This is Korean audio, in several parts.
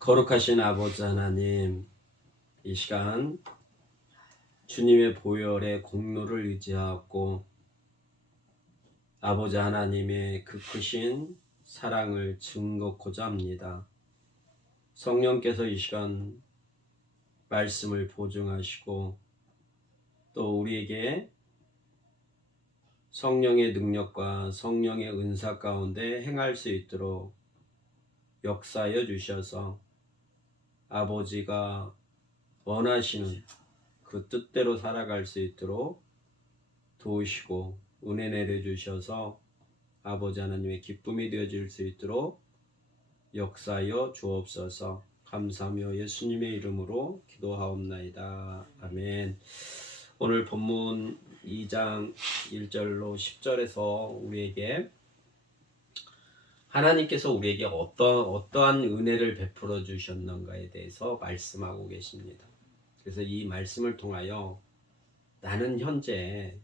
거룩하신 아버지 하나님, 이 시간 주님의 보혈의 공로를 의지하고 아버지 하나님의 그 크신 사랑을 증거코자 합니다. 성령께서 이 시간 말씀을 보증하시고 또 우리에게 성령의 능력과 성령의 은사 가운데 행할 수 있도록 역사하여 주셔서 아버지가 원하시는 그 뜻대로 살아갈 수 있도록 도우시고 은혜 내려주셔서 아버지 하나님의 기쁨이 되어질 수 있도록 역사하여 주옵소서. 감사하며 예수님의 이름으로 기도하옵나이다. 아멘. 오늘 본문 2장 1절로 10절에서 우리에게 하나님께서 우리에게 어떠한 은혜를 베풀어 주셨는가에 대해서 말씀하고 계십니다. 그래서 이 말씀을 통하여 나는 현재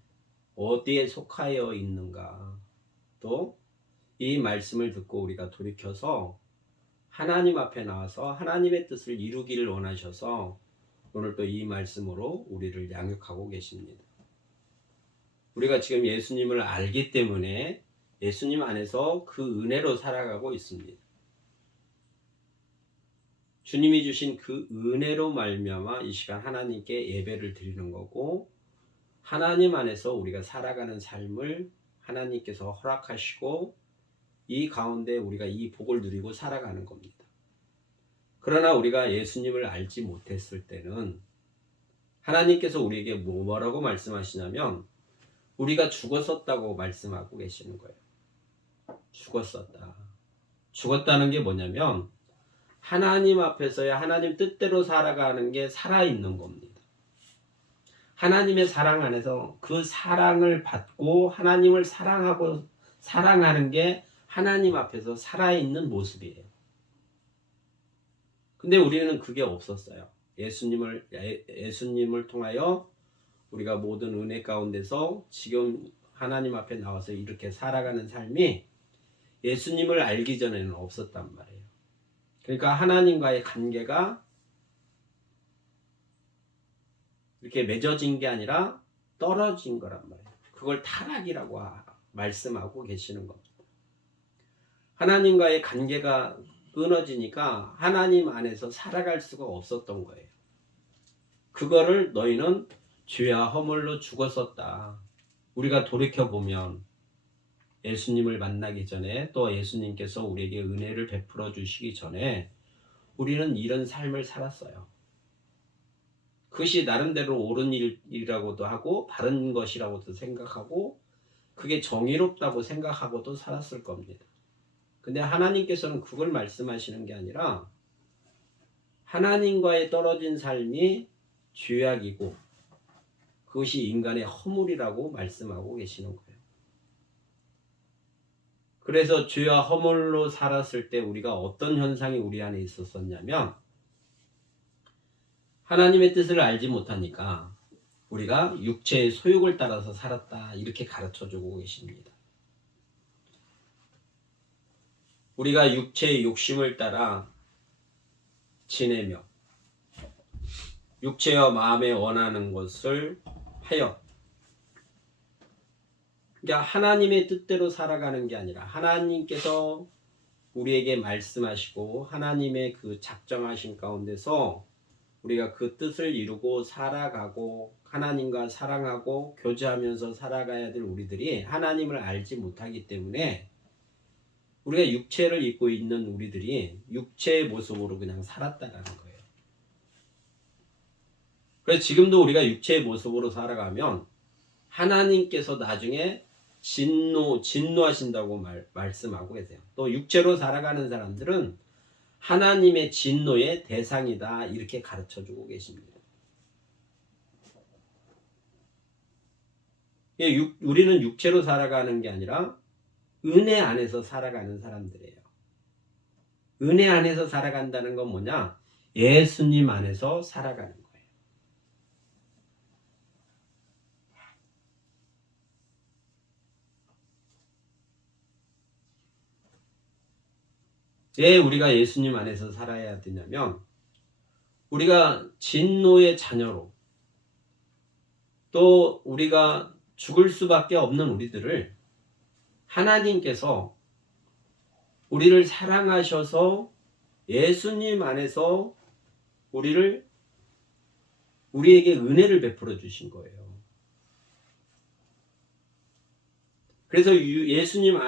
어디에 속하여 있는가, 또 이 말씀을 듣고 우리가 돌이켜서 하나님 앞에 나와서 하나님의 뜻을 이루기를 원하셔서 오늘 또 이 말씀으로 우리를 양육하고 계십니다. 우리가 지금 예수님을 알기 때문에 예수님 안에서 그 은혜로 살아가고 있습니다. 주님이 주신 그 은혜로 말미암아 이 시간 하나님께 예배를 드리는 거고, 하나님 안에서 우리가 살아가는 삶을 하나님께서 허락하시고 이 가운데 우리가 이 복을 누리고 살아가는 겁니다. 그러나 우리가 예수님을 알지 못했을 때는 하나님께서 우리에게 뭐라고 말씀하시냐면 우리가 죽었었다고 말씀하고 계시는 거예요. 죽었었다. 죽었다는 게 뭐냐면 하나님 앞에서의 하나님 뜻대로 살아가는 게 살아있는 겁니다. 하나님의 사랑 안에서 그 사랑을 받고 하나님을 사랑하고 사랑하는 게 하나님 앞에서 살아있는 모습이에요. 근데 우리는 그게 없었어요. 예수님을 통하여 우리가 모든 은혜 가운데서 지금 하나님 앞에 나와서 이렇게 살아가는 삶이 예수님을 알기 전에는 없었단 말이에요. 그러니까 하나님과의 관계가 이렇게 맺어진 게 아니라 떨어진 거란 말이에요. 그걸 타락이라고 말씀하고 계시는 겁니다. 하나님과의 관계가 끊어지니까 하나님 안에서 살아갈 수가 없었던 거예요. 그거를 너희는 죄와 허물로 죽었었다. 우리가 돌이켜보면 예수님을 만나기 전에 또 예수님께서 우리에게 은혜를 베풀어 주시기 전에 우리는 이런 삶을 살았어요. 그것이 나름대로 옳은 일이라고도 하고 바른 것이라고도 생각하고 그게 정의롭다고 생각하고도 살았을 겁니다. 근데 하나님께서는 그걸 말씀하시는 게 아니라 하나님과의 떨어진 삶이 죄악이고 그것이 인간의 허물이라고 말씀하고 계시는 거예요. 그래서 죄와 허물로 살았을 때 우리가 어떤 현상이 우리 안에 있었었냐면 하나님의 뜻을 알지 못하니까 우리가 육체의 소욕을 따라서 살았다, 이렇게 가르쳐주고 계십니다. 우리가 육체의 욕심을 따라 지내며 육체와 마음에 원하는 것을 하여, 그러니까 하나님의 뜻대로 살아가는 게 아니라 하나님께서 우리에게 말씀하시고 하나님의 그 작정하신 가운데서 우리가 그 뜻을 이루고 살아가고 하나님과 사랑하고 교제하면서 살아가야 될 우리들이 하나님을 알지 못하기 때문에 우리가 육체를 입고 있는 우리들이 육체의 모습으로 그냥 살았다라는 거예요. 그래서 지금도 우리가 육체의 모습으로 살아가면 하나님께서 나중에 진노하신다고 말씀하고 계세요. 또 육체로 살아가는 사람들은 하나님의 진노의 대상이다, 이렇게 가르쳐주고 계십니다. 우리는 육체로 살아가는 게 아니라 은혜 안에서 살아가는 사람들이에요. 은혜 안에서 살아간다는 건 뭐냐? 예수님 안에서 살아가는 거예요. 왜 우리가 예수님 안에서 살아야 되냐면 우리가 진노의 자녀로 또 우리가 죽을 수밖에 없는 우리들을 하나님께서 우리를 사랑하셔서 예수님 안에서 우리에게 은혜를 베풀어 주신 거예요. 그래서 예수님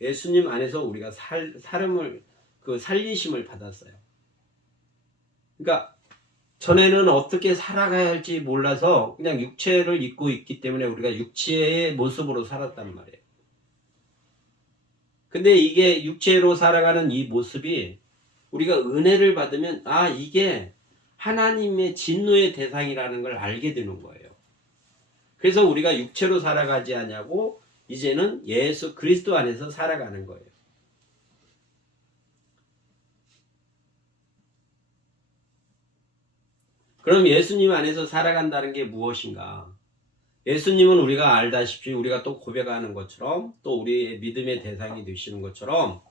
예수님 안에서 우리가 사람을 살리심을 받았어요. 그러니까 전에는 어떻게 살아가야 할지 몰라서 그냥 육체를 입고 있기 때문에 우리가 육체의 모습으로 살았단 말이에요. 근데 이게 육체로 살아가는 이 모습이 우리가 은혜를 받으면 이게 하나님의 진노의 대상이라는 걸 알게 되는 거예요. 그래서 우리가 육체로 살아가지 않냐고 이제는 예수 그리스도 안에서 살아가는 거예요. 그럼 예수님 안에서 살아간다는 게 무엇인가? 예수님은 우리가 알다시피 우리가 또 고백하는 것처럼 또 우리의 믿음의 대상이 되시는 것처럼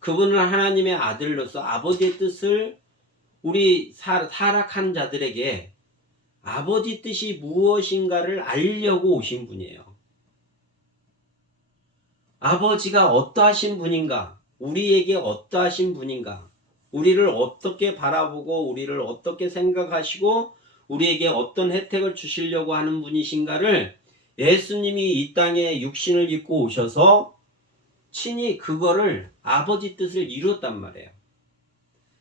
그분은 하나님의 아들로서 아버지의 뜻을 우리 타락한 자들에게 아버지 뜻이 무엇인가를 알려고 오신 분이에요. 아버지가 어떠하신 분인가? 우리에게 어떠하신 분인가? 우리를 어떻게 바라보고 우리를 어떻게 생각하시고 우리에게 어떤 혜택을 주시려고 하는 분이신가를 예수님이 이 땅에 육신을 입고 오셔서 친히 그거를 아버지 뜻을 이루었단 말이에요.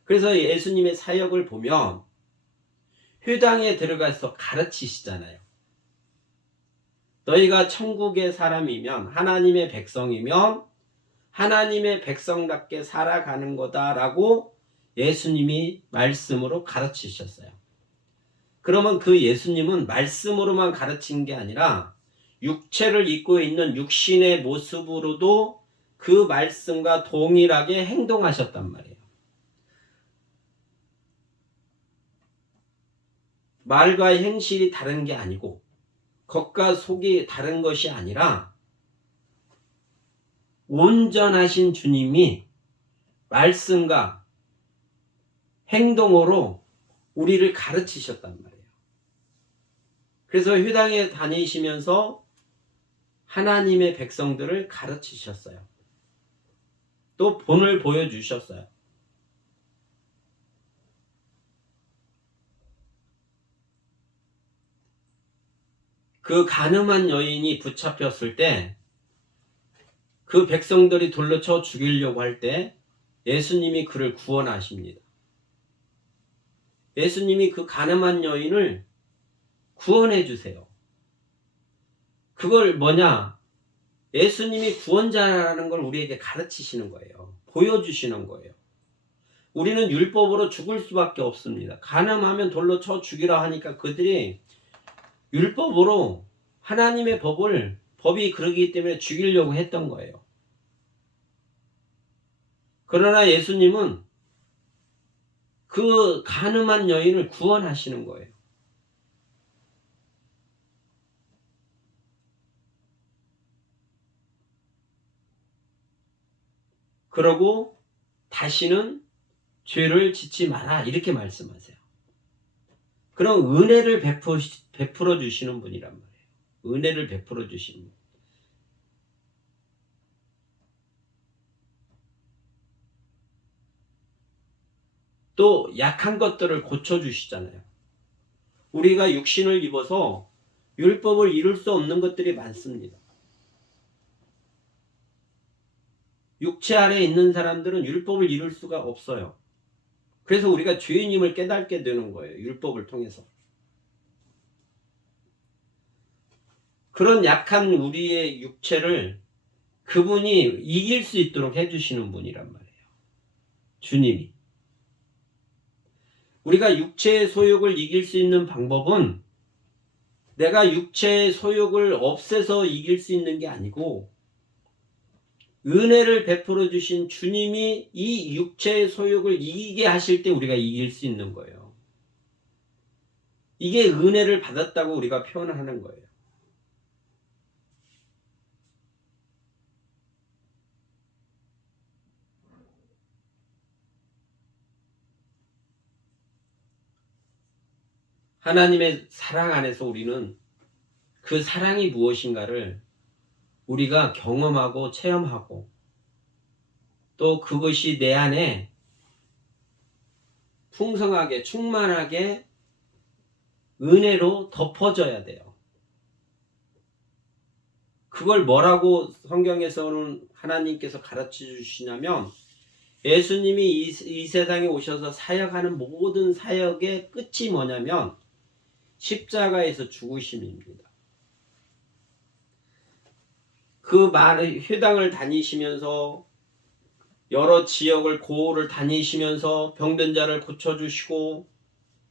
그래서 예수님의 사역을 보면 회당에 들어가서 가르치시잖아요. 너희가 천국의 사람이면 하나님의 백성이면 하나님의 백성답게 살아가는 거다라고 예수님이 말씀으로 가르치셨어요. 그러면 그 예수님은 말씀으로만 가르친 게 아니라 육체를 입고 있는 육신의 모습으로도 그 말씀과 동일하게 행동하셨단 말이에요. 말과 행실이 다른 게 아니고 겉과 속이 다른 것이 아니라 온전하신 주님이 말씀과 행동으로 우리를 가르치셨단 말이에요. 그래서 회당에 다니시면서 하나님의 백성들을 가르치셨어요. 또 본을 보여주셨어요. 그 간음한 여인이 붙잡혔을 때 그 백성들이 돌로 쳐 죽이려고 할 때 예수님이 그를 구원하십니다. 예수님이 그 간음한 여인을 구원해 주세요. 그걸 뭐냐? 예수님이 구원자라는 걸 우리에게 가르치시는 거예요. 보여주시는 거예요. 우리는 율법으로 죽을 수밖에 없습니다. 간음하면 돌로 쳐 죽이라 하니까 그들이 율법으로 하나님의 법이 그러기 때문에 죽이려고 했던 거예요. 그러나 예수님은 그 간음한 여인을 구원하시는 거예요. 그러고 다시는 죄를 짓지 마라 이렇게 말씀하세요. 그럼 은혜를 베풀어 주시는 분이란 말이에요. 은혜를 베풀어 주시는 분. 또 약한 것들을 고쳐주시잖아요. 우리가 육신을 입어서 율법을 이룰 수 없는 것들이 많습니다. 육체 아래에 있는 사람들은 율법을 이룰 수가 없어요. 그래서 우리가 죄인임을 깨닫게 되는 거예요. 율법을 통해서. 그런 약한 우리의 육체를 그분이 이길 수 있도록 해주시는 분이란 말이에요. 주님이. 우리가 육체의 소욕을 이길 수 있는 방법은 내가 육체의 소욕을 없애서 이길 수 있는 게 아니고 은혜를 베풀어 주신 주님이 이 육체의 소욕을 이기게 하실 때 우리가 이길 수 있는 거예요. 이게 은혜를 받았다고 우리가 표현하는 거예요. 하나님의 사랑 안에서 우리는 그 사랑이 무엇인가를 우리가 경험하고 체험하고 또 그것이 내 안에 풍성하게 충만하게 은혜로 덮어져야 돼요. 그걸 뭐라고 성경에서는 하나님께서 가르쳐 주시냐면 예수님이 이 세상에 오셔서 사역하는 모든 사역의 끝이 뭐냐면 십자가에서 죽으심입니다. 그 많은 회당을 다니시면서 여러 지역을 고을을 다니시면서 병든 자를 고쳐주시고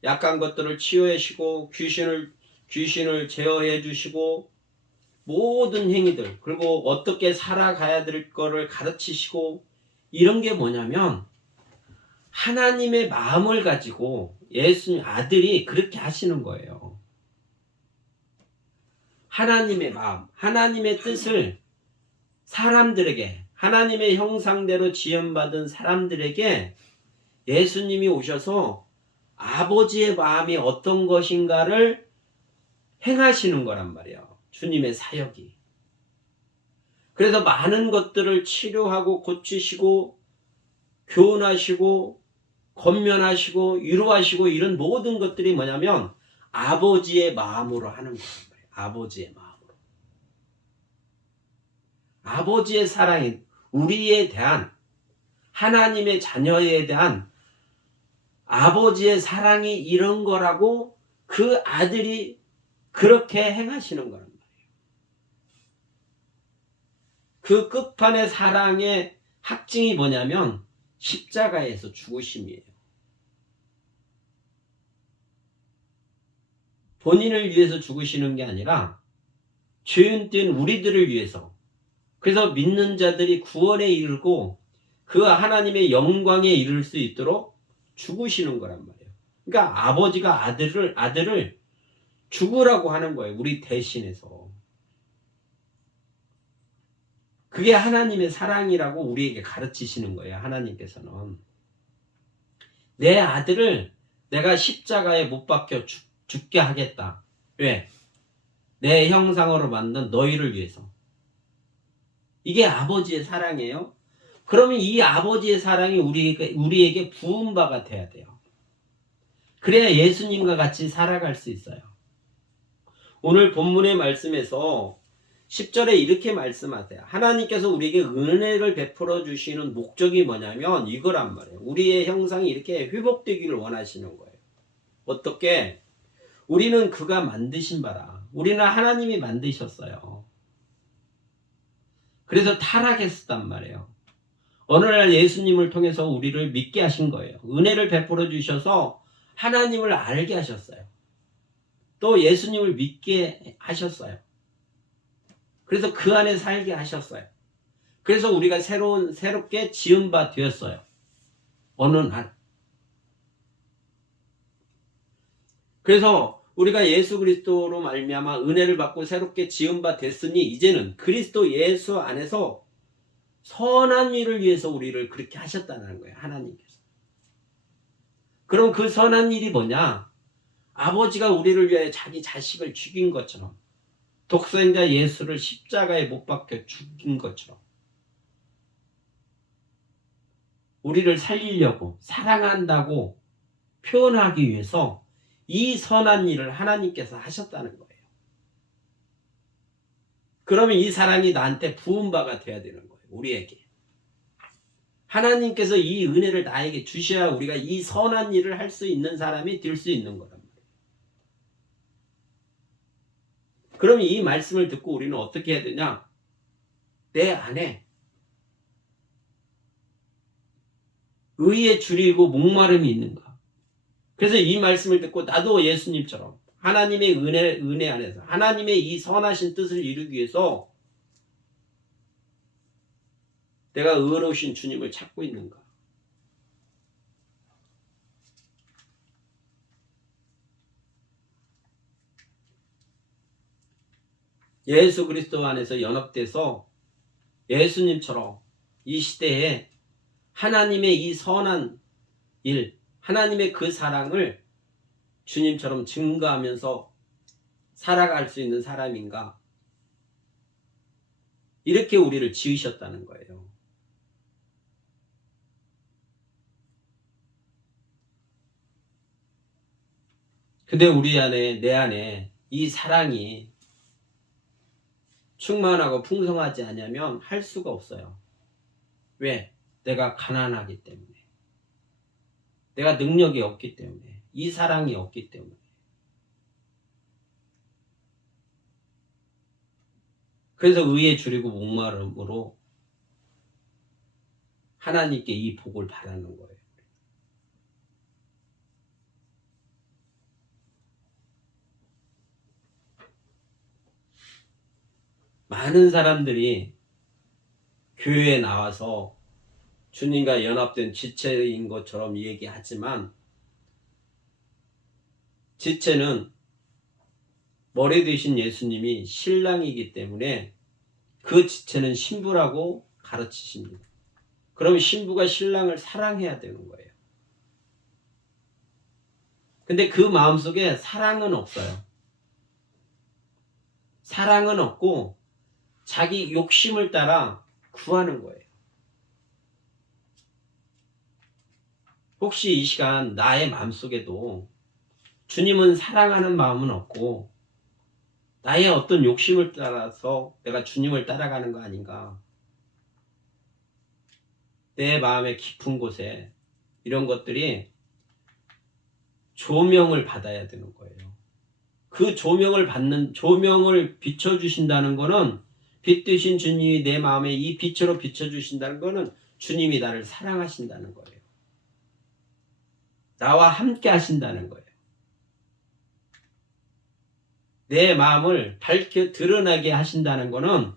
약한 것들을 치유하시고 귀신을 제어해 주시고 모든 행위들 그리고 어떻게 살아가야 될 거를 가르치시고 이런 게 뭐냐면 하나님의 마음을 가지고 예수님 아들이 그렇게 하시는 거예요. 하나님의 마음, 하나님의 뜻을 사람들에게 하나님의 형상대로 지음받은 사람들에게 예수님이 오셔서 아버지의 마음이 어떤 것인가를 행하시는 거란 말이에요. 주님의 사역이. 그래서 많은 것들을 치료하고 고치시고 교훈하시고 권면하시고 위로하시고 이런 모든 것들이 뭐냐면 아버지의 마음으로 하는 거란 말이에요. 아버지의 마음으로. 아버지의 사랑이 우리에 대한 하나님의 자녀에 대한 아버지의 사랑이 이런 거라고 그 아들이 그렇게 행하시는 거란 말이에요. 그 끝판의 사랑의 확증이 뭐냐면 십자가에서 죽으심이에요. 본인을 위해서 죽으시는 게 아니라 죄인된 우리들을 위해서. 그래서 믿는 자들이 구원에 이르고 그 하나님의 영광에 이를 수 있도록 죽으시는 거란 말이에요. 그러니까 아버지가 아들을 죽으라고 하는 거예요. 우리 대신해서. 그게 하나님의 사랑이라고 우리에게 가르치시는 거예요. 하나님께서는. 내 아들을 내가 십자가에 못 박혀 죽게 하겠다. 왜? 내 형상으로 만든 너희를 위해서. 이게 아버지의 사랑이에요. 그러면 이 아버지의 사랑이 우리에게 부은 바가 돼야 돼요. 그래야 예수님과 같이 살아갈 수 있어요. 오늘 본문의 말씀에서 10절에 이렇게 말씀하세요. 하나님께서 우리에게 은혜를 베풀어 주시는 목적이 뭐냐면 이거란 말이에요. 우리의 형상이 이렇게 회복되기를 원하시는 거예요. 어떻게? 우리는 그가 만드신 바라. 우리는 하나님이 만드셨어요. 그래서 타락했었단 말이에요. 어느 날 예수님을 통해서 우리를 믿게 하신 거예요. 은혜를 베풀어 주셔서 하나님을 알게 하셨어요. 또 예수님을 믿게 하셨어요. 그래서 그 안에 살게 하셨어요. 그래서 우리가 새롭게 지은 바 되었어요. 어느 날. 그래서 우리가 예수 그리스도로 말미암아 은혜를 받고 새롭게 지은 바 됐으니 이제는 그리스도 예수 안에서 선한 일을 위해서 우리를 그렇게 하셨다는 거예요. 하나님께서. 그럼 그 선한 일이 뭐냐? 아버지가 우리를 위하여 자기 자식을 죽인 것처럼 독생자 예수를 십자가에 못 박혀 죽인 것처럼 우리를 살리려고 사랑한다고 표현하기 위해서 이 선한 일을 하나님께서 하셨다는 거예요. 그러면 이 사랑이 나한테 부은 바가 돼야 되는 거예요. 우리에게. 하나님께서 이 은혜를 나에게 주셔야 우리가 이 선한 일을 할 수 있는 사람이 될 수 있는 거란 말이에요. 그럼 이 말씀을 듣고 우리는 어떻게 해야 되냐? 내 안에 의에 줄이고 목마름이 있는가? 그래서 이 말씀을 듣고 나도 예수님처럼 하나님의 은혜 안에서 하나님의 이 선하신 뜻을 이루기 위해서 내가 의로우신 주님을 찾고 있는가? 예수 그리스도 안에서 연합돼서 예수님처럼 이 시대에 하나님의 이 선한 일, 하나님의 그 사랑을 주님처럼 증거하면서 살아갈 수 있는 사람인가? 이렇게 우리를 지으셨다는 거예요. 근데 내 안에 이 사랑이 충만하고 풍성하지 않으면 할 수가 없어요. 왜? 내가 가난하기 때문에. 내가 능력이 없기 때문에. 이 사랑이 없기 때문에. 그래서 의에 줄이고 목마름으로 하나님께 이 복을 바라는 거예요. 많은 사람들이 교회에 나와서 주님과 연합된 지체인 것처럼 얘기하지만 지체는 머리 되신 예수님이 신랑이기 때문에 그 지체는 신부라고 가르치십니다. 그럼 신부가 신랑을 사랑해야 되는 거예요. 근데 그 마음속에 사랑은 없어요. 사랑은 없고 자기 욕심을 따라 구하는 거예요. 혹시 이 시간 나의 마음속에도 주님은 사랑하는 마음은 없고 나의 어떤 욕심을 따라서 내가 주님을 따라가는 거 아닌가? 내 마음의 깊은 곳에 이런 것들이 조명을 받아야 되는 거예요. 그 조명을 비춰주신다는 거는 빛 되신 주님이 내 마음에 이 빛으로 비춰주신다는 거는 주님이 나를 사랑하신다는 거예요. 나와 함께 하신다는 거예요. 내 마음을 밝게 드러나게 하신다는 거는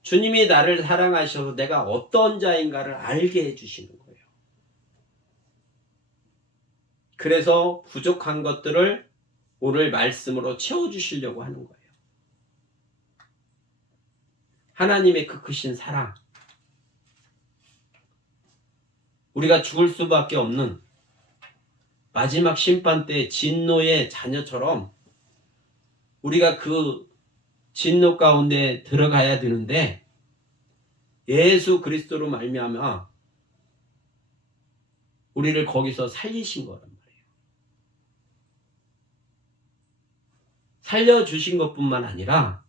주님이 나를 사랑하셔서 내가 어떤 자인가를 알게 해주시는 거예요. 그래서 부족한 것들을 오늘 말씀으로 채워주시려고 하는 거예요. 하나님의 그 크신 사랑, 우리가 죽을 수밖에 없는 마지막 심판 때 진노의 자녀처럼 우리가 그 진노 가운데 들어가야 되는데 예수 그리스도로 말미암아 우리를 거기서 살리신 거란 말이에요. 살려주신 것뿐만 아니라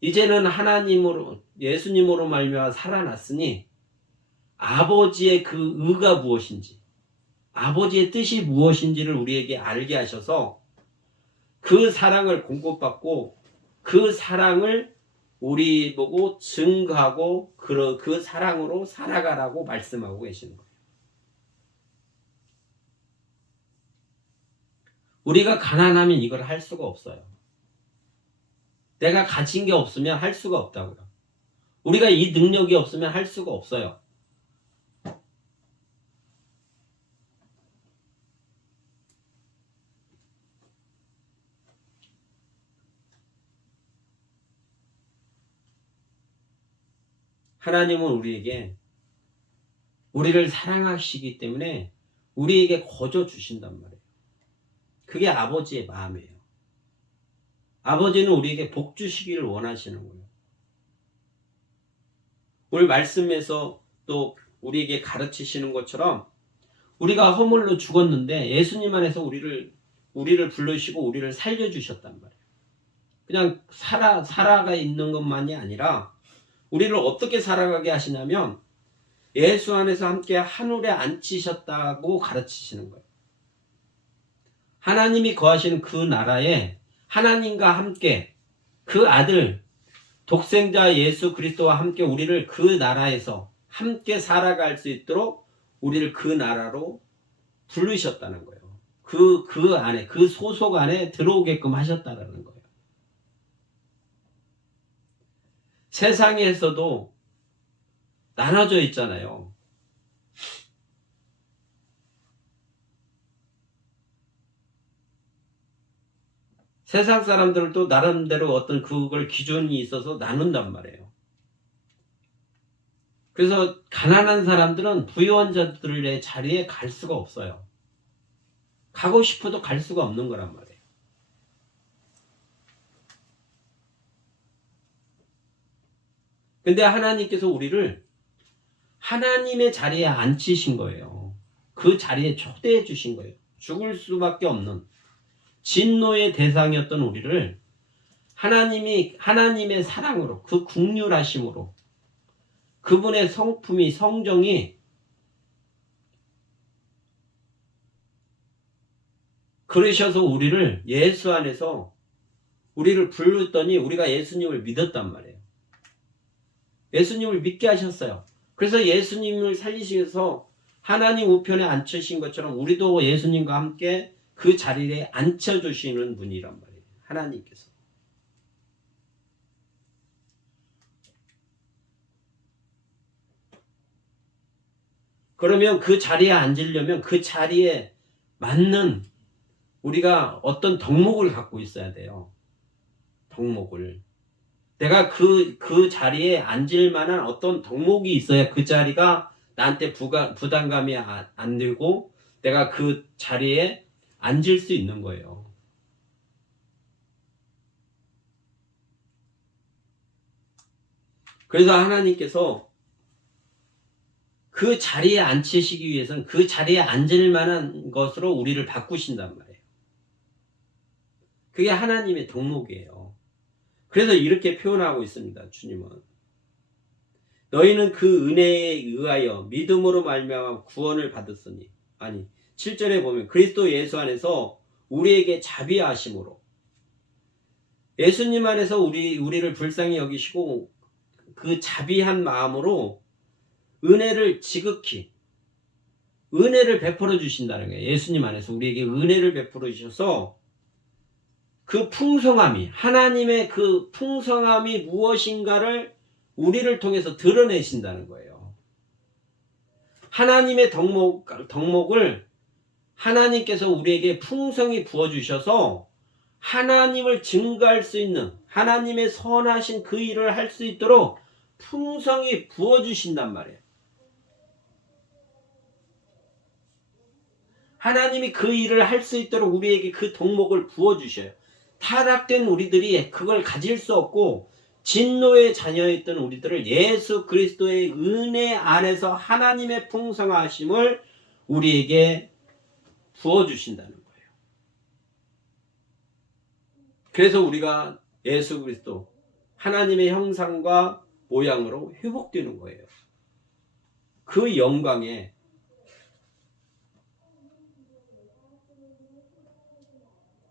이제는 하나님으로 예수님으로 말미암아 살아났으니 아버지의 그 의가 무엇인지 아버지의 뜻이 무엇인지를 우리에게 알게 하셔서 그 사랑을 공급받고 그 사랑을 우리 보고 증거하고 그 사랑으로 살아가라고 말씀하고 계시는 거예요. 우리가 가난하면 이걸 할 수가 없어요. 내가 가진 게 없으면 할 수가 없다고요. 우리가 이 능력이 없으면 할 수가 없어요. 하나님은 우리를 사랑하시기 때문에 우리에게 거저 주신단 말이에요. 그게 아버지의 마음이에요. 아버지는 우리에게 복 주시기를 원하시는 거예요. 오늘 말씀에서 또 우리에게 가르치시는 것처럼 우리가 허물로 죽었는데 예수님 안에서 우리를 불러주시고 우리를 살려주셨단 말이에요. 그냥 살아가 있는 것만이 아니라 우리를 어떻게 살아가게 하시냐면 예수 안에서 함께 하늘에 앉히셨다고 가르치시는 거예요. 하나님이 거하시는 그 나라에 하나님과 함께 그 아들 독생자 예수 그리스도와 함께 우리를 그 나라에서 함께 살아갈 수 있도록 우리를 그 나라로 부르셨다는 거예요. 그 안에 그 소속 안에 들어오게끔 하셨다는 거예요. 세상에서도 나눠져 있잖아요. 세상 사람들도 나름대로 어떤 그걸 기준이 있어서 나눈단 말이에요. 그래서 가난한 사람들은 부유한 자들의 자리에 갈 수가 없어요. 가고 싶어도 갈 수가 없는 거란 말이에요. 근데 하나님께서 우리를 하나님의 자리에 앉히신 거예요. 그 자리에 초대해 주신 거예요. 죽을 수밖에 없는 진노의 대상이었던 우리를 하나님이 하나님의 사랑으로, 그 긍휼하심으로, 그분의 성품이, 성정이 그러셔서 우리를 예수 안에서 우리를 부르더니 우리가 예수님을 믿었단 말이에요. 예수님을 믿게 하셨어요. 그래서 예수님을 살리시면서 하나님 우편에 앉히신 것처럼 우리도 예수님과 함께 그 자리에 앉혀주시는 분이란 말이에요. 하나님께서. 그러면 그 자리에 앉으려면 그 자리에 맞는 우리가 어떤 덕목을 갖고 있어야 돼요. 덕목을. 내가 그 자리에 앉을 만한 어떤 덕목이 있어야 그 자리가 나한테 부담감이 안 들고 내가 그 자리에 앉을 수 있는 거예요. 그래서 하나님께서 그 자리에 앉히시기 위해서는 그 자리에 앉을 만한 것으로 우리를 바꾸신단 말이에요. 그게 하나님의 덕목이에요. 그래서 이렇게 표현하고 있습니다. 주님은 너희는 그 은혜에 의하여 믿음으로 말미암아 구원을 받았으니, 아니 7절에 보면 그리스도 예수 안에서 우리에게 자비하심으로, 예수님 안에서 우리를 불쌍히 여기시고 그 자비한 마음으로 은혜를 지극히 은혜를 베풀어 주신다는 거예요. 예수님 안에서 우리에게 은혜를 베풀어 주셔서 그 풍성함이, 하나님의 그 풍성함이 무엇인가를 우리를 통해서 드러내신다는 거예요. 하나님의 덕목을 하나님께서 우리에게 풍성히 부어주셔서 하나님을 증거할 수 있는, 하나님의 선하신 그 일을 할 수 있도록 풍성히 부어주신단 말이에요. 하나님이 그 일을 할 수 있도록 우리에게 그 덕목을 부어주셔요. 타락된 우리들이 그걸 가질 수 없고 진노의 자녀였던 우리들을 예수 그리스도의 은혜 안에서 하나님의 풍성하심을 우리에게 부어주신다는 거예요. 그래서 우리가 예수 그리스도 하나님의 형상과 모양으로 회복되는 거예요. 그 영광에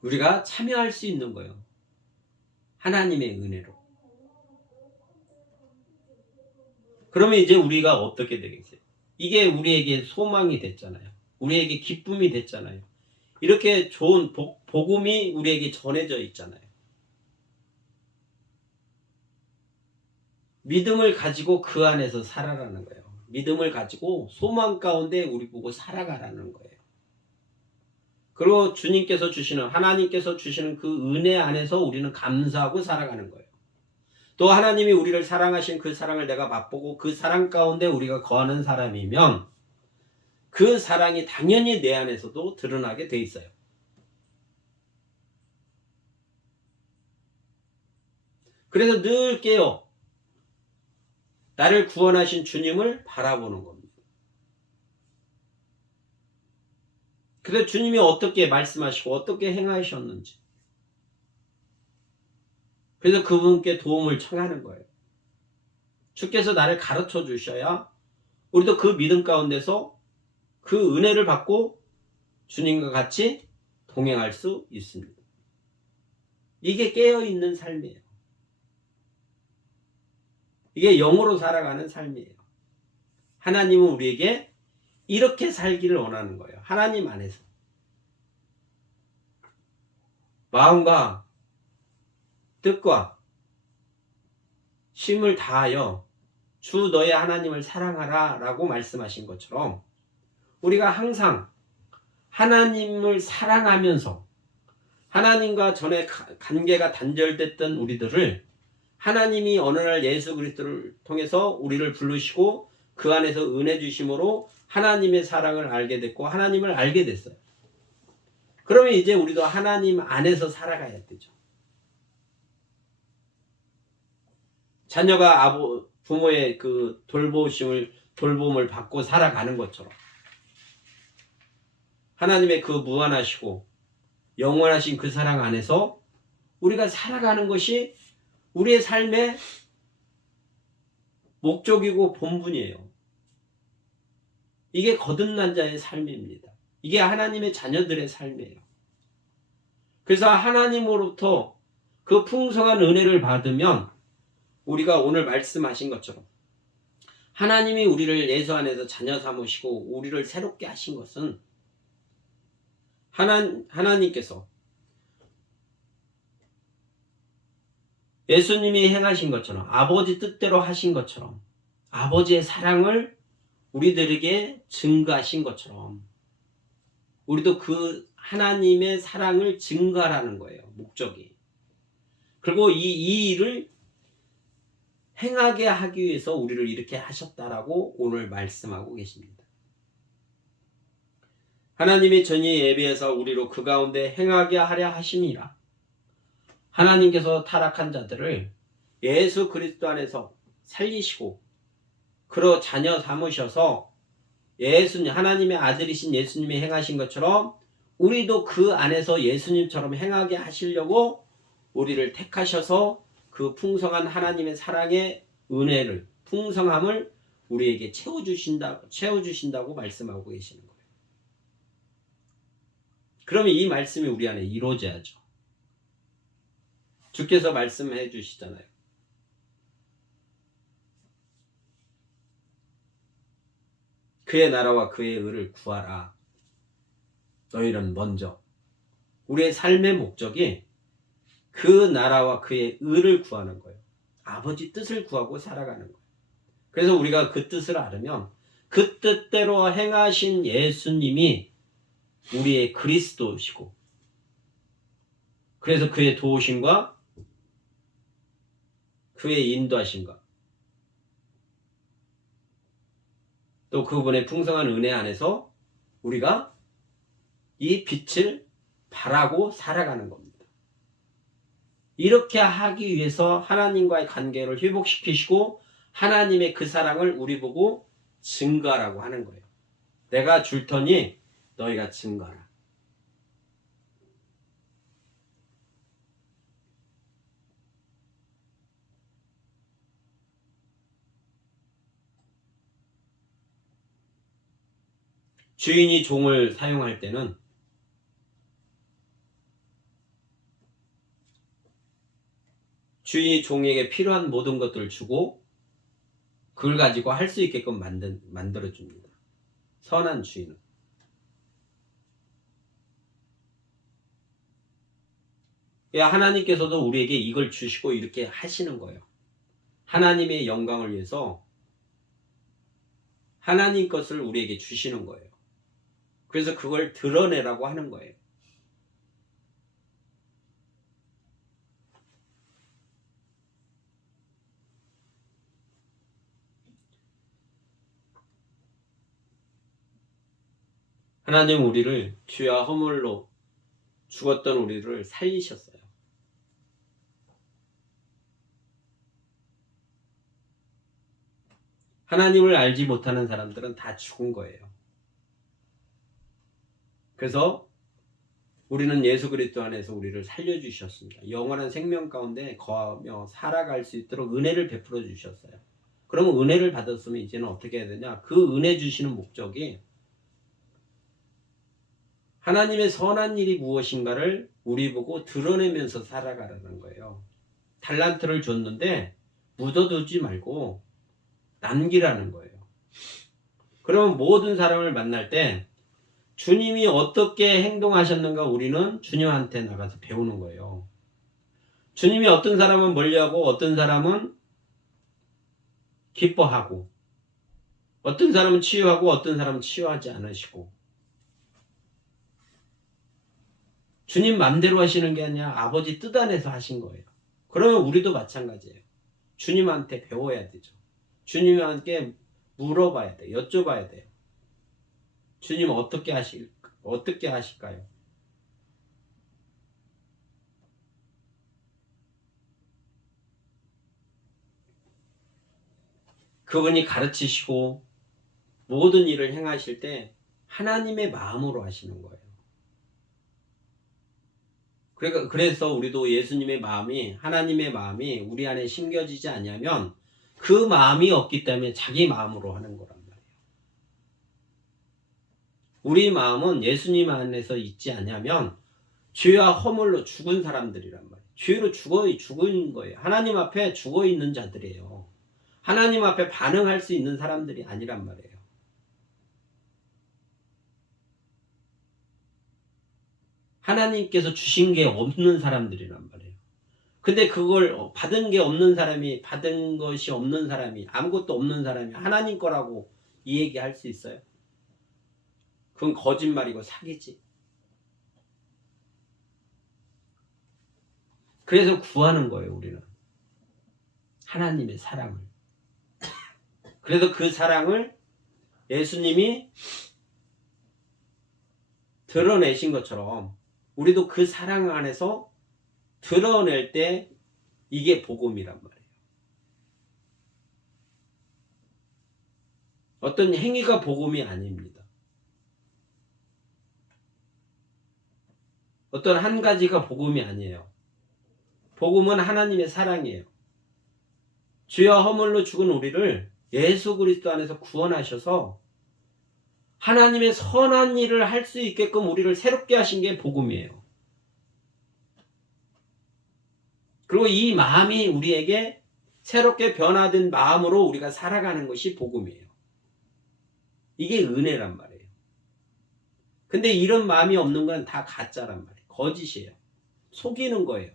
우리가 참여할 수 있는 거예요. 하나님의 은혜로. 그러면 이제 우리가 어떻게 되겠어요? 이게 우리에게 소망이 됐잖아요. 우리에게 기쁨이 됐잖아요. 이렇게 좋은 복음이 우리에게 전해져 있잖아요. 믿음을 가지고 그 안에서 살아가는 거예요. 믿음을 가지고 소망 가운데 우리 보고 살아가라는 거예요. 그리고 주님께서 주시는, 하나님께서 주시는 그 은혜 안에서 우리는 감사하고 살아가는 거예요. 또 하나님이 우리를 사랑하신 그 사랑을 내가 맛보고 그 사랑 가운데 우리가 거하는 사람이면 그 사랑이 당연히 내 안에서도 드러나게 돼 있어요. 그래서 늘 깨어 나를 구원하신 주님을 바라보는 겁니다. 그래서 주님이 어떻게 말씀하시고 어떻게 행하셨는지, 그래서 그분께 도움을 청하는 거예요. 주께서 나를 가르쳐 주셔야 우리도 그 믿음 가운데서 그 은혜를 받고 주님과 같이 동행할 수 있습니다. 이게 깨어있는 삶이에요. 이게 영으로 살아가는 삶이에요. 하나님은 우리에게 이렇게 살기를 원하는 거예요. 하나님 안에서. 마음과 뜻과 힘을 다하여 주 너의 하나님을 사랑하라 라고 말씀하신 것처럼 우리가 항상 하나님을 사랑하면서 하나님과 전에 관계가 단절됐던 우리들을 하나님이 어느 날 예수 그리스도를 통해서 우리를 부르시고 그 안에서 은혜 주심으로 하나님의 사랑을 알게 됐고 하나님을 알게 됐어요. 그러면 이제 우리도 하나님 안에서 살아가야 되죠. 자녀가 부모의 그 돌봄을 받고 살아가는 것처럼 하나님의 그 무한하시고 영원하신 그 사랑 안에서 우리가 살아가는 것이 우리의 삶의 목적이고 본분이에요. 이게 거듭난 자의 삶입니다. 이게 하나님의 자녀들의 삶이에요. 그래서 하나님으로부터 그 풍성한 은혜를 받으면 우리가 오늘 말씀하신 것처럼 하나님이 우리를 예수 안에서 자녀 삼으시고 우리를 새롭게 하신 것은 하나님께서 예수님이 행하신 것처럼 아버지 뜻대로 하신 것처럼 아버지의 사랑을 우리들에게 증거하신 것처럼 우리도 그 하나님의 사랑을 증거하라는 거예요. 목적이. 그리고 이 일을 행하게 하기 위해서 우리를 이렇게 하셨다라고 오늘 말씀하고 계십니다. 하나님이 전이 예비해서 우리로 그 가운데 행하게 하려 하심이라. 하나님께서 타락한 자들을 예수 그리스도 안에서 살리시고 그러 자녀 삼으셔서 하나님의 아들이신 예수님이 행하신 것처럼 우리도 그 안에서 예수님처럼 행하게 하시려고 우리를 택하셔서 그 풍성한 하나님의 사랑의 은혜를 풍성함을 우리에게 채워주신다고 말씀하고 계시는 거예요. 그러면 이 말씀이 우리 안에 이루어져야죠. 주께서 말씀해 주시잖아요. 그의 나라와 그의 의를 구하라. 너희는 먼저 우리의 삶의 목적이 그 나라와 그의 의를 구하는 거예요. 아버지 뜻을 구하고 살아가는 거예요. 그래서 우리가 그 뜻을 알으면 그 뜻대로 행하신 예수님이 우리의 그리스도시고 그래서 그의 도우심과 그의 인도하심과 또 그분의 풍성한 은혜 안에서 우리가 이 빛을 바라고 살아가는 겁니다. 이렇게 하기 위해서 하나님과의 관계를 회복시키시고 하나님의 그 사랑을 우리 보고 증거하라고 하는 거예요. 내가 줄 터니 너희가 증거하라. 주인이 종을 사용할 때는 주인이 종에게 필요한 모든 것들을 주고 그걸 가지고 할 수 있게끔 만들어줍니다. 선한 주인은. 하나님께서도 우리에게 이걸 주시고 이렇게 하시는 거예요. 하나님의 영광을 위해서 하나님 것을 우리에게 주시는 거예요. 그래서 그걸 드러내라고 하는 거예요. 하나님 우리를 죄와 허물로 죽었던 우리를 살리셨어요. 하나님을 알지 못하는 사람들은 다 죽은 거예요. 그래서 우리는 예수 그리스도 안에서 우리를 살려주셨습니다. 영원한 생명 가운데 거하며 살아갈 수 있도록 은혜를 베풀어 주셨어요. 그러면 은혜를 받았으면 이제는 어떻게 해야 되냐? 그 은혜 주시는 목적이 하나님의 선한 일이 무엇인가를 우리 보고 드러내면서 살아가라는 거예요. 달란트를 줬는데 묻어두지 말고 남기라는 거예요. 그러면 모든 사람을 만날 때 주님이 어떻게 행동하셨는가 우리는 주님한테 나가서 배우는 거예요. 주님이 어떤 사람은 멀리하고 어떤 사람은 기뻐하고 어떤 사람은 치유하고 어떤 사람은 치유하지 않으시고 주님 맘대로 하시는 게 아니라 아버지 뜻 안에서 하신 거예요. 그러면 우리도 마찬가지예요. 주님한테 배워야 되죠. 주님한테 물어봐야 돼요. 여쭤봐야 돼요. 주님 어떻게 하실까요? 그분이 가르치시고 모든 일을 행하실 때 하나님의 마음으로 하시는 거예요. 그러니까 그래서 우리도 예수님의 마음이, 하나님의 마음이 우리 안에 심겨지지 않냐면 그 마음이 없기 때문에 자기 마음으로 하는 거란 말이에요. 우리 마음은 예수님 안에서 있지 않냐면 죄와 허물로 죽은 사람들이란 말이에요. 죄로 죽은 거예요. 하나님 앞에 죽어 있는 자들이에요. 하나님 앞에 반응할 수 있는 사람들이 아니란 말이에요. 하나님께서 주신 게 없는 사람들이란 말이에요. 근데 그걸 받은 게 없는 사람이, 받은 것이 없는 사람이, 아무것도 없는 사람이 하나님 거라고 이 얘기할 수 있어요? 그건 거짓말이고 사기지. 그래서 구하는 거예요, 우리는. 하나님의 사랑을. 그래서 그 사랑을 예수님이 드러내신 것처럼 우리도 그 사랑 안에서 드러낼 때 이게 복음이란 말이에요. 어떤 행위가 복음이 아닙니다. 어떤 한 가지가 복음이 아니에요. 복음은 하나님의 사랑이에요. 죄와 허물로 죽은 우리를 예수 그리스도 안에서 구원하셔서 하나님의 선한 일을 할 수 있게끔 우리를 새롭게 하신 게 복음이에요. 그리고 이 마음이 우리에게 새롭게 변화된 마음으로 우리가 살아가는 것이 복음이에요. 이게 은혜란 말이에요. 근데 이런 마음이 없는 건 다 가짜란 말이에요. 거짓이에요. 속이는 거예요.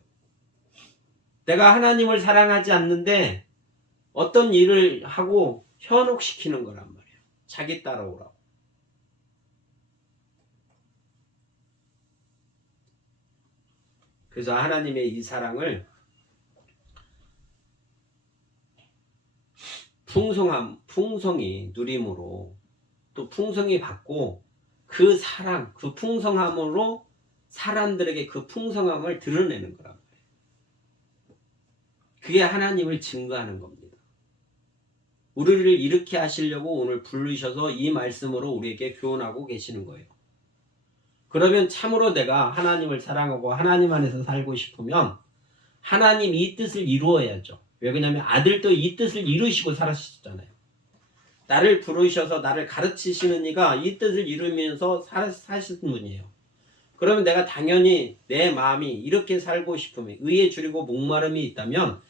내가 하나님을 사랑하지 않는데 어떤 일을 하고 현혹시키는 거란 말이에요. 자기 따라오라고. 그래서 하나님의 이 사랑을 풍성이 누림으로 또 풍성히 받고 그 사랑, 그 풍성함으로 사람들에게 그 풍성함을 드러내는 거란 말이에요. 그게 하나님을 증거하는 겁니다. 우리를 이렇게 하시려고 오늘 부르셔서 이 말씀으로 우리에게 교훈하고 계시는 거예요. 그러면 참으로 내가 하나님을 사랑하고 하나님 안에서 살고 싶으면 하나님 이 뜻을 이루어야죠. 왜 그러냐면 아들도 이 뜻을 이루시고 살았잖아요. 나를 부르셔서 나를 가르치시는 이가 이 뜻을 이루면서 사신 분이에요. 그러면 내가 당연히 내 마음이 이렇게 살고 싶으면 의에 줄이고 목마름이 있다면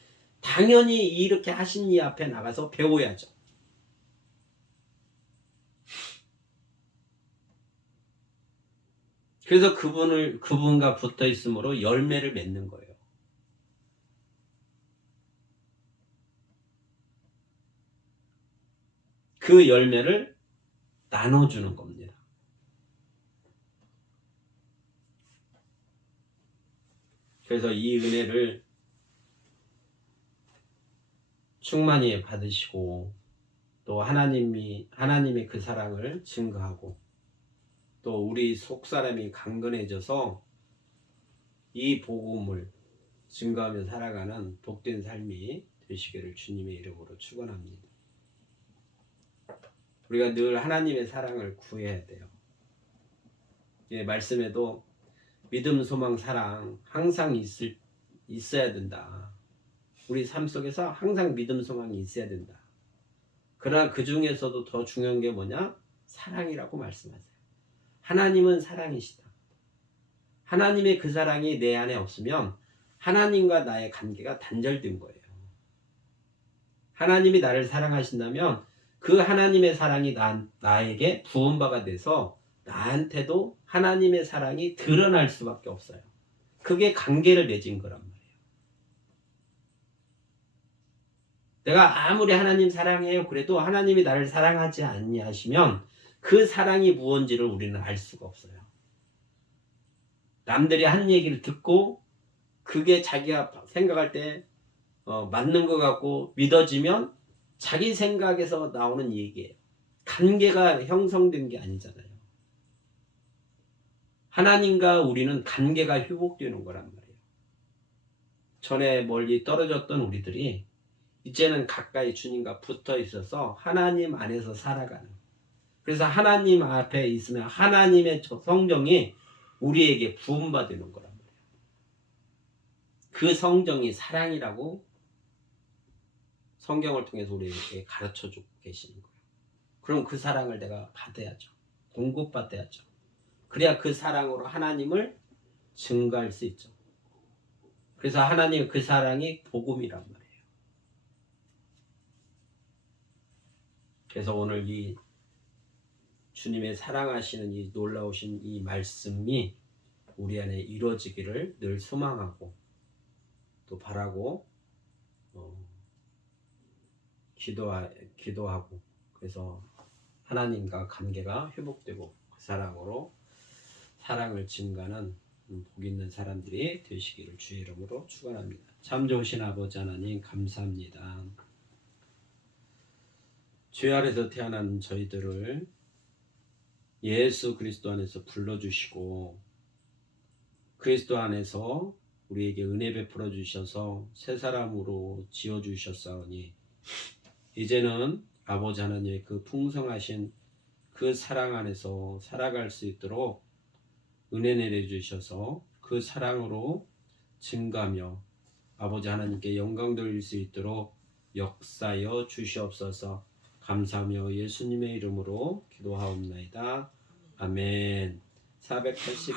당연히 이렇게 하신 이 앞에 나가서 배워야죠. 그래서 그분과 붙어 있으므로 열매를 맺는 거예요. 그 열매를 나눠주는 겁니다. 그래서 이 은혜를 충만히 받으시고 또 하나님의 그 사랑을 증거하고 또 우리 속사람이 강건해져서 이 복음을 증거하며 살아가는 복된 삶이 되시기를 주님의 이름으로 축원합니다. 우리가 늘 하나님의 사랑을 구해야 돼요. 예, 말씀에도 믿음, 소망, 사랑 항상 있어야 된다. 우리 삶 속에서 항상 믿음, 소망이 있어야 된다. 그러나 그 중에서도 더 중요한 게 뭐냐? 사랑이라고 말씀하세요. 하나님은 사랑이시다. 하나님의 그 사랑이 내 안에 없으면 하나님과 나의 관계가 단절된 거예요. 하나님이 나를 사랑하신다면 그 하나님의 사랑이 나에게 부은바가 돼서 나한테도 하나님의 사랑이 드러날 수밖에 없어요. 그게 관계를 맺은 거란 말이에요. 내가 아무리 하나님 사랑해요 그래도 하나님이 나를 사랑하지 않냐하시면 그 사랑이 무언지를 우리는 알 수가 없어요. 남들이 한 얘기를 듣고 그게 자기가 생각할 때 맞는 것 같고 믿어지면 자기 생각에서 나오는 얘기예요. 관계가 형성된 게 아니잖아요. 하나님과 우리는 관계가 회복되는 거란 말이에요. 전에 멀리 떨어졌던 우리들이 이제는 가까이 주님과 붙어 있어서 하나님 안에서 살아가는. 그래서 하나님 앞에 있으면 하나님의 성령이 우리에게 부음받는 거란 말이에요. 그 성령이 사랑이라고 성경을 통해서 우리에게 가르쳐주고 계시는 거예요. 그럼 그 사랑을 내가 받아야죠. 공급받아야죠. 그래야 그 사랑으로 하나님을 증거할 수 있죠. 그래서 하나님 그 사랑이 복음이란 말이에요. 그래서 오늘 이 주님의 사랑하시는 이 놀라우신 이 말씀이 우리 안에 이루어지기를 늘 소망하고 또 바라고 기도하고 그래서 하나님과 관계가 회복되고 그 사랑으로 사랑을 증가하는 복 있는 사람들이 되시기를 주의 이름으로 축원합니다. 참 좋으신 아버지 하나님 감사합니다. 죄 아래서 태어난 저희들을 예수 그리스도 안에서 불러주시고 그리스도 안에서 우리에게 은혜 베풀어 주셔서 새 사람으로 지어주셨사오니 이제는 아버지 하나님의 그 풍성하신 그 사랑 안에서 살아갈 수 있도록 은혜 내려주셔서 그 사랑으로 증가하며 아버지 하나님께 영광 돌릴 수 있도록 역사여 주시옵소서. 감사하며 예수님의 이름으로 기도하옵나이다. 아멘. 480